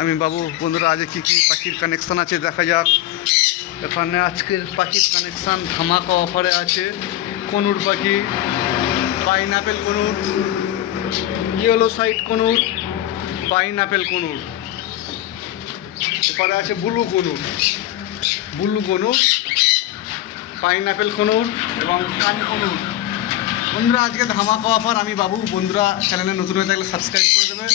আমি বাবু, বন্ধুরা, আজকে কি কি পাখির কানেকশন আছে দেখা যাক। এখানে আজকের পাখির কানেকশন ধামাকা অফারে আছে। কনুর পাখি pineapple conure yellow side conure pineapple conure. এরপরে আছে blue conure. Blue conure pineapple conure এবং কান কনুর। বন্ধুরা, আজকে ধামাকা অফার আমি বাবু, বন্ধুরা চ্যানেলে নতুন হয়ে থাকলে সাবস্ক্রাইব করে দেবে।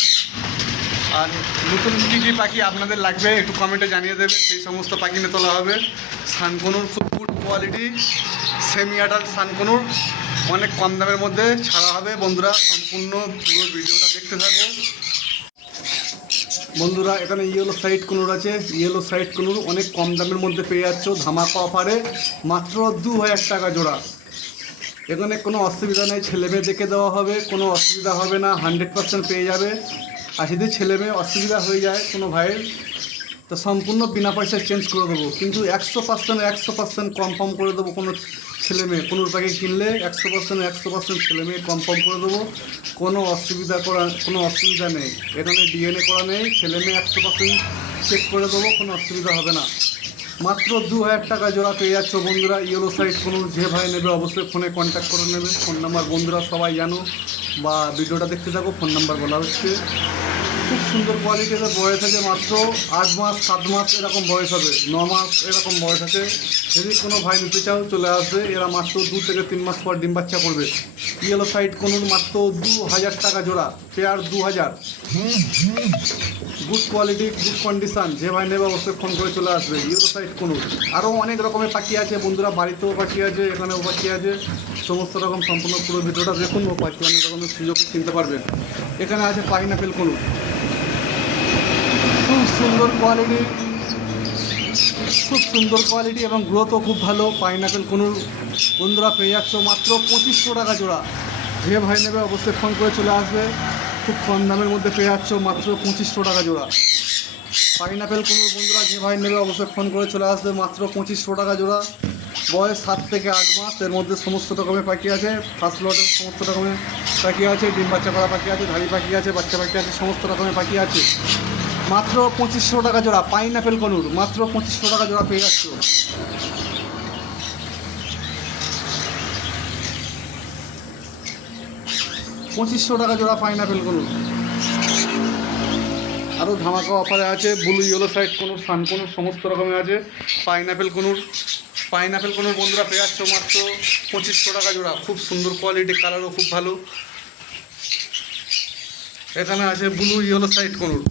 আর নতুন কী কী পাখি আপনাদের লাগবে একটু কমেন্টে জানিয়ে দেবে সেই সমস্ত পাখি নিয়ে তোলা হবে। সানকনুর খুব good quality semi adult sun conure, অনেক কম দামের মধ্যে ছাড়া হবে। বন্ধুরা, সম্পূর্ণ পুরো ভিডিওটা দেখতে থাকো। বন্ধুরা, এখানে ইয়েলো সাইড কুনুর আছে। ইয়েলো সাইড কুনুর অনেক কম দামের মধ্যে পেয়ে যাচ্ছ ধামাকা অফারে মাত্র দু হাজার টাকা জোড়া। এখানে কোনো অসুবিধা নেই ছেলে মেয়ে দেখে দেওয়া হবে, কোনো অসুবিধা হবে না হান্ড্রেড পার্সেন্ট পেয়ে যাবে। আর যদি ছেলে মেয়ে অসুবিধা হয়ে যায় কোনো ভাইয়ের, তো সম্পূর্ণ বিনা পয়সায় চেঞ্জ করে দেবো। কিন্তু একশো পার্সেন্ট একশো পার্সেন্ট কনফার্ম করে দেবো কোনো ছেলে মেয়ে। কোনো পাখি কিনলে একশো পার্সেন্ট একশো পার্সেন্ট ছেলে মেয়ে কনফার্ম করে দেবো। কোনো অসুবিধা করা, কোনো অসুবিধা নেই। এখানে ডিএনএ করা নেই। ছেলে মেয়ে একশো পার্সেন্ট চেক করে দেবো, কোনো অসুবিধা হবে না। মাত্র দু হাজার টাকা জোড়া পেয়ে যাচ্ছ বন্ধুরা। ইয়েলো সাইড কোনো যে ভাই নেবে অবশ্যই ফোনে কন্ট্যাক্ট করে নেবে। ফোন নাম্বার বন্ধুরা সবাই জানো বা ভিডিওটা দেখতে থাকো, ফোন নাম্বার বলা হচ্ছে। খুব সুন্দর কোয়ালিটি কোয়ালিটির বয়স আছে মাত্র আট মাস, সাত মাস এরকম বয়স হবে, ন মাস এরকম বয়স আছে। যদি কোনো ভাই নিতে চাও, চলে আসবে। এরা মাত্র দু থেকে তিন মাস পর ডিম বাচ্চা করবে। ইয়েলো সাইড কোনো মাত্র দু হাজার টাকা জোড়া পেয়ার দু হাজার। গুড কোয়ালিটি গুড কন্ডিশন যে ভাই নেবে অবশ্যই ফোন করে চলে আসবে ইউরো সাইড কোনো আরও অনেক রকমের পাখি আছে, বন্ধুরা বাড়িতেও পাখি আছে, এখানেও পাখি আছে। সমস্ত রকম সম্পূর্ণ পুরো ভিডিওটা দেখুন, ও পাখি অনেক রকমের সুযোগ কিনতে পারবেন এখানে আছে পাইনাপেল কোনো খুব সুন্দর কোয়ালিটি খুব সুন্দর কোয়ালিটি এবং গ্রোথও খুব ভালো। পাইনাপেল কোনো বন্ধুরা পেয়ে যাচ্ছ মাত্র পঁচিশশো টাকা জোড়া। যে ভাই নেবে অবশ্যই ফোন করে চলে আসবে। খুব কম দামের মধ্যে পেয়ে যাচ্ছ মাত্র পঁচিশশো টাকা জোড়া। পাইনাপেল কোনো বন্ধুরা যে ভাই নেবে অবশ্যই ফোন করে চলে আসবে মাত্র পঁচিশশো টাকা জোড়া। বয়স সাত থেকে আট মাস, এর মধ্যে সমস্ত রকমের পাখি আছে। ফার্স্ট লটের সমস্ত রকমের পাখি আছে, ডিম বাচ্চা করা পাখি আছে ধাড়ি পাখি আছে, বাচ্চা পাখি আছে, সমস্ত রকমের পাখি আছে। মাত্র পঁচিশশো টাকা জোড়া পাইনাপেল কনুর মাত্র পঁচিশশো টাকা জোড়া পেয়ে যাচ্ছ। পঁচিশশো টাকা জোড়া পাইনাপেল কনুর আরও ধামাকা অফারে আছে, ব্লু, ইয়েলো সাইড কোনো সান কোনো সমস্ত রকমের আছে পাইনাপেল কোনুর পাইনাপেল কোনুর বন্ধুরা পেয়ে যাচ্ছ মাত্র পঁচিশশো টাকা জোড়া। খুব সুন্দর কোয়ালিটি কালারও খুব ভালো। এখানে আছে blue, yellow side conure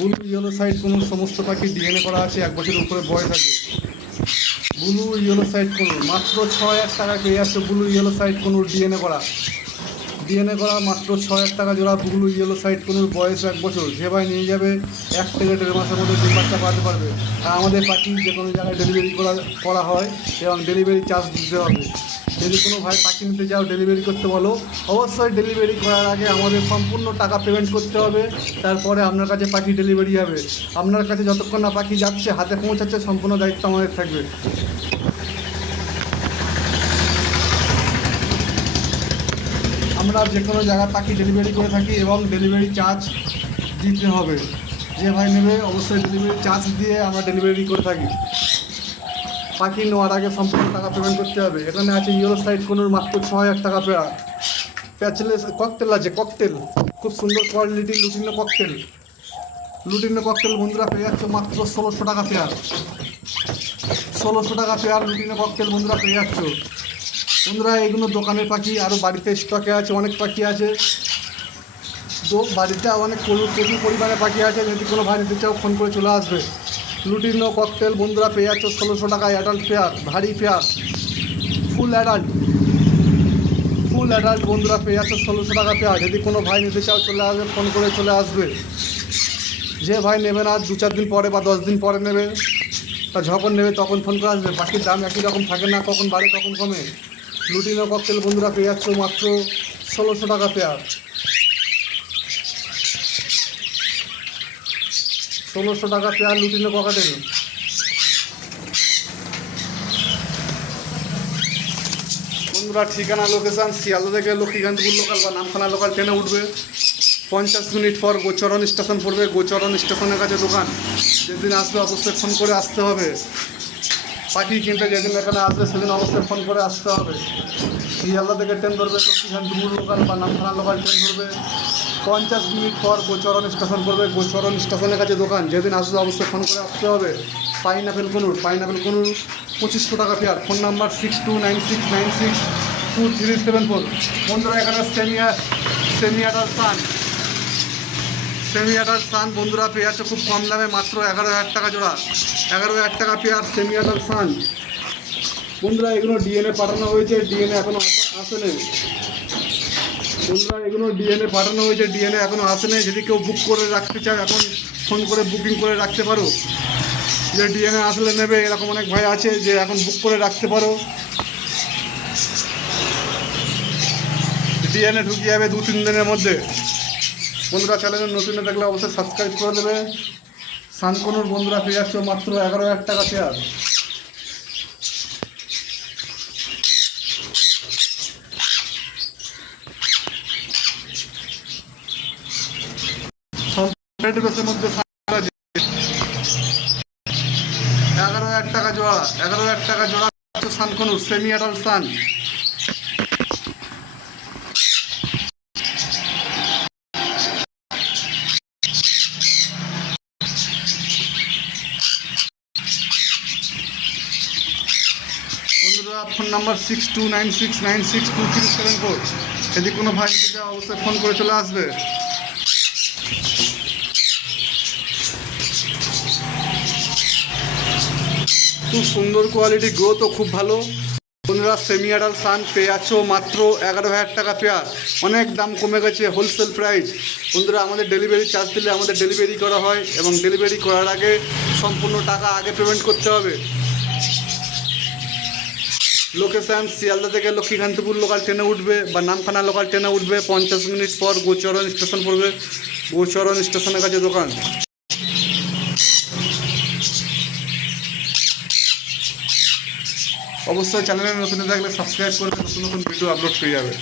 blue yellow side কোনো সমস্ত পাখি ডিএনএ করা আছে, এক বছরের উপরে বয়স আছে। ব্লু ইয়েলো সাইড কোনো, মাত্র ছয় হাজার টাকা পেয়ে যাচ্ছে ব্লু ইয়েলো সাইড কোনো ডিএনএ করা। ডিএনএ করা মাত্র ছ হাজার টাকা জোড়া ব্লু ইয়েলো সাইড কোনোর বয়স এক বছর। যে ভাই নিয়ে যাবে, এক থেকে দেড় মাসের মধ্যে ডিম বাচ্চা পাঠাতে পারবে। আর আমাদের পাখি যে কোনো জায়গায় ডেলিভারি করা করা হয়, এবং ডেলিভারি চার্জ দিতে হবে। যদি কোনো ভাই পাখি নিতে যাও ডেলিভারি করতে বলো। অবশ্যই ডেলিভারি করার আগে আমাদের সম্পূর্ণ টাকা পেমেন্ট করতে হবে। তারপরে আপনার কাছে পাখি ডেলিভারি হবে। আপনার কাছে যতক্ষণ না পাখি যাচ্ছে, হাতে পৌঁছাচ্ছে, সম্পূর্ণ দায়িত্ব আমাদের থাকবে। আমরা যে কোনো জায়গায় পাখি ডেলিভারি করে থাকি এবং ডেলিভারি চার্জ দিতে হবে। যে ভাই নেবে, অবশ্যই ডেলিভারি চার্জ দিয়ে আমরা ডেলিভারি করে থাকি। পাখি নেওয়ার আগে সম্পূর্ণ টাকা পেমেন্ট করতে হবে। এখানে আছে ইয়েলো সাইড কোনোর মাত্র ছ হাজার টাকা পেয়ার প্যাচলেস ককটেল আছে ককটেল খুব সুন্দর quality lutino cockatiel lutino cockatiel বন্ধুরা পেয়ে যাচ্ছে মাত্র ষোলোশো টাকা পেয়ার ষোলোশো টাকা পেয়ার লুটিনো ককটেল বন্ধুরা পেয়ে যাচ্ছ। বন্ধুরা, এগুলো দোকানের পাখি আরও বাড়িতে স্টকে আছে, অনেক পাখি আছে। তো বাড়িতে অনেক প্রচুর পরিমাণে পাখি আছে, যদি কোনো নিতে চাও ফোন করে চলে আসবে। লুটিনো ককটেল বন্ধুরা পেয়ে যাচ্ছ ষোলোশো টাকায় অ্যাডাল্ট পেয়ার ভারী pair full adult full adult বন্ধুরা পেয়ে যাচ্ছ ষোলোশো টাকা পেয়ার যদি কোনো ভাই নিতে চাও, চলে আসবে ফোন করে চলে আসবে। যে ভাই নেবে না, দু চার দিন পরে বা দশ দিন পরে নেবে, তা যখন নেবে তখন ফোন করে আসবে। পাখির দাম একই রকম থাকে না, কখন বাড়ে কখন কমে। লুটিনো ককটেল বন্ধুরা পেয়ে যাচ্ছ মাত্র ষোলোশো টাকা পেয়ার ষোলোশো টাকা পেয়ার লুটিনো ককাটেল বন্ধুরা, ঠিকানা লোকেশান শিয়ালদা থেকে লক্ষ্মীকান্তপুর লোকাল বা নামখানা লোকাল ট্রেনে উঠবে। পঞ্চাশ মিনিট পর গোচরণ স্টেশন পড়বে। গোচরণ স্টেশনের কাছে দোকান। যেদিন আসবে অবশ্যই ফোন করে আসতে হবে। পাখি কিনতে যেদিন এখানে আসবে, সেদিন অবশ্যই ফোন করে আসতে হবে। শিয়ালদা থেকে ট্রেন ধরবে লক্ষ্মীখান ডুমুর লোকাল বা নামখানা লোকাল ট্রেন ধরবে। পঞ্চাশ মিনিট পর গোচরণ স্টেশন পড়বে। গোচরণ স্টেশনের কাছে দোকান। যেদিন আসবে অবশ্যই ফোন করে আসতে হবে। পাইনাপেল কনুর পাইনাপেল কনুর, পঁচিশশো টাকা pair phone number six two nine six nine six two three seven four. বন্ধুরা, এখানে সেমিয়া, সেমিয়াটার সান সেমিয়াটার সান বন্ধুরা, পেয়ারটা খুব কম দামে, মাত্র এগারো হাজার টাকা জোড়া। এগারো হাজার টাকা পেয়ার সেমিয়াটার সান বন্ধুরা, এগুলো ডিএনএ পাঠানো হয়েছে। ডিএনএ এখনও আসেনি বন্ধুরা এগুলো ডিএনএ পাঠানো হয়েছে ডিএনএ এখনও আসেনি। যদি কেউ বুক করে রাখতে চায়, এখন ফোন করে বুকিং করে রাখতে পারো। যে ডিএনএ আসলে নেবে, এরকম অনেক ভাই আছে যে এখন বুক করে রাখতে পারো। ডিএনএ ঢুকে যাবে দু, তিন দিনের মধ্যে। বন্ধুরা চ্যানেলে নতুন দেখলে অবশ্যই সাবস্ক্রাইব করে দেবে। সানকনুর বন্ধুরা পেয়ে যাচ্ছ মাত্র এগারো হাজার টাকা শেয়ার ড্রেসের মধ্যে এগারো হাজার টাকা জোড়া, এগারো হাজার টাকা জোড়া sun conure semi adult sun phone number six two nine six nine six two three seven four যদি কোনো ভাই অবশ্যই ফোন করে চলে আসবে। খুব সুন্দর কোয়ালিটি গ্রোথও খুব ভালো। বন্ধুরা সেমি সান পেয়ে আছো মাত্র এগারো হাজার টাকা পেয়ার অনেক দাম কমে গেছে হোলসেল প্রাইস বন্ধুরা, আমাদের ডেলিভারি চার্জ দিলে আমাদের ডেলিভারি করা হয় এবং ডেলিভারি করার আগে সম্পূর্ণ টাকা আগে পেমেন্ট করতে হবে। লোকেশান শিয়ালদা থেকে লক্ষ্মীকান্তপুর লোকাল ট্রেনে উঠবে বা নামখানা লোকাল ট্রেনে উঠবে। পঞ্চাশ মিনিট পর গোচরণ স্টেশন পড়বে। গোচরণ স্টেশনের কাছে দোকান। অবশ্যই চ্যানেলে নতুন থাকলে সাবস্ক্রাইব করবে নতুন নতুন ভিডিও আপলোড পেয়ে যাবে।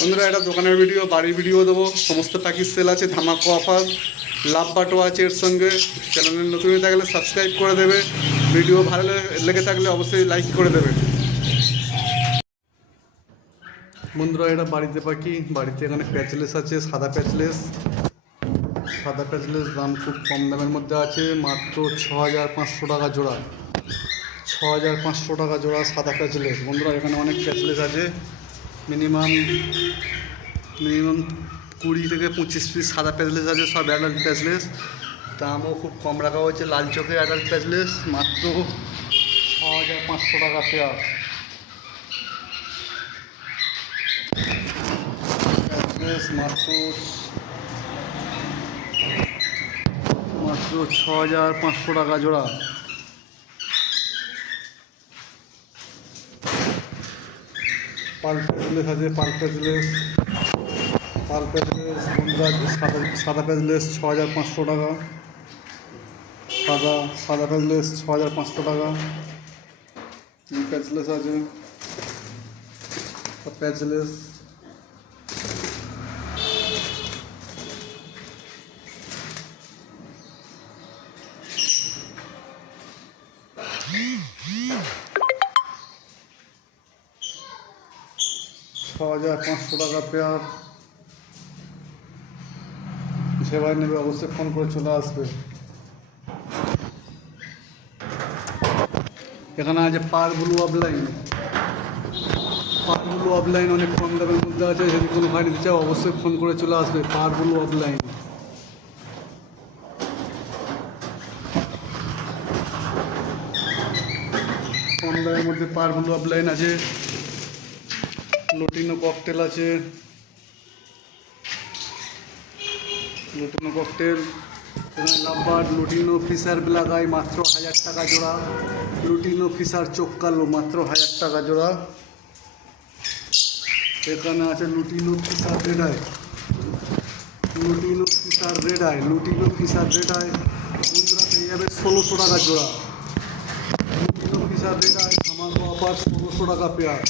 বন্ধুরা এটা দোকানের ভিডিও বাড়ির ভিডিও দেবো। সমস্ত প্যাকেজ সেল আছে, ধামাকা অফার লাভ বাটো আছে এর সঙ্গে। চ্যানেলে নতুন হয়ে থাকলে সাবস্ক্রাইব করে দেবে। ভিডিও ভালো লেগে থাকলে অবশ্যই লাইক করে দেবে বন্ধুরা, এটা বাড়িতে পাখি। বাড়িতে এখানে প্যাচলেস আছে, সাদা প্যাচলেস। সাদা প্যাচলেস দাম খুব কম দামের মধ্যে আছে, মাত্র ছ হাজার পাঁচশো টাকা জোড়া। ছ হাজার পাঁচশো টাকা জোড়া সাদা প্যাচলেস। বন্ধুরা, এখানে অনেক প্যাচলেস আছে। মিনিমাম মিনিমাম কুড়ি থেকে পঁচিশ পিস সাদা প্যাচলেস আছে, সব অ্যাডাল্ট প্যাচলেস। দামও খুব কম রাখা হয়েছে, লাল চোখে অ্যাডাল্ট প্যাচলেস মাত্র ছ হাজার পাঁচশো টাকা পেয়ার। মাত্র মাত্র ছ হাজার পাঁচশো টাকা জোড়া। পাল প্যাচলেস আছে, পাল প্যাচলেস পাল প্যাচলেস সাদা প্যাচলেস ছ হাজার পাঁচশো টাকা। সাদা সাদা প্যাচলেস ছ হাজার পাঁচশো টাকা। প্যাচলেস আছে। প্যাচলেস ছ হাজার পাঁচশো টাকা পেয়ার যে ভাই নেবে অবশ্যই ফোন করে চলে আসবে। এখানে আছে পার ব্লু অফলাইন পার ব্লু অফলাইন অনেক কম দামের মধ্যে আছে, যদি কোনো ভাই নিতে চাও, অবশ্যই ফোন করে চলে আসবে, পার ব্লু অফলাইন কম দামের মধ্যে পার ব্লু অফলাইন আছে। লুটিনো ককটেল আছে। Lutino cockatiel. Lovebird lutino Fischer লাগাই মাত্র হাজার টাকা জোড়া। লুটিনো ফিশার চোখ কালো, মাত্র হাজার টাকা জোড়া। এখানে আছে lutino Fischer red eye lutino Fischer red eye lutino Fischer red eye বন্ধুরা পেয়ে যাবে ষোলোশো টাকা জোড়া। লুটিনো ফিসার রেড আই আমার অফার ষোলোশো টাকা পেয়ার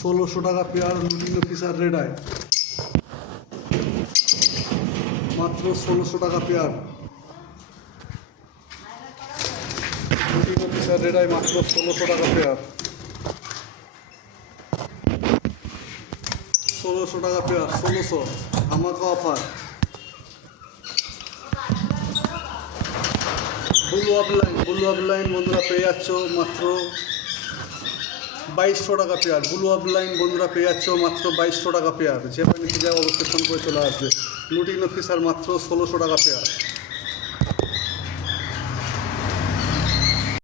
ষোলোশো টাকা pair lutino Fischer red eye মাত্র ষোলোশো টাকা পেয়ার। মাত্র ষোলোশো টাকা পেয়ার। ষোলোশো টাকা পেয়ার, ষোলোশো আমাকে অফার বন্ধুরা পেয়ে যাচ্ছ মাত্র বাইশশো টাকা পেয়ার। ব্লু অফ লাইন বন্ধুরা পেয়ে যাচ্ছ মাত্র বাইশশো টাকা পেয়ার। যে যা অবশ্যই ফোন করে চলে আসবে। লুটিন অফিসার মাত্র ষোলোশো টাকা পেয়ার।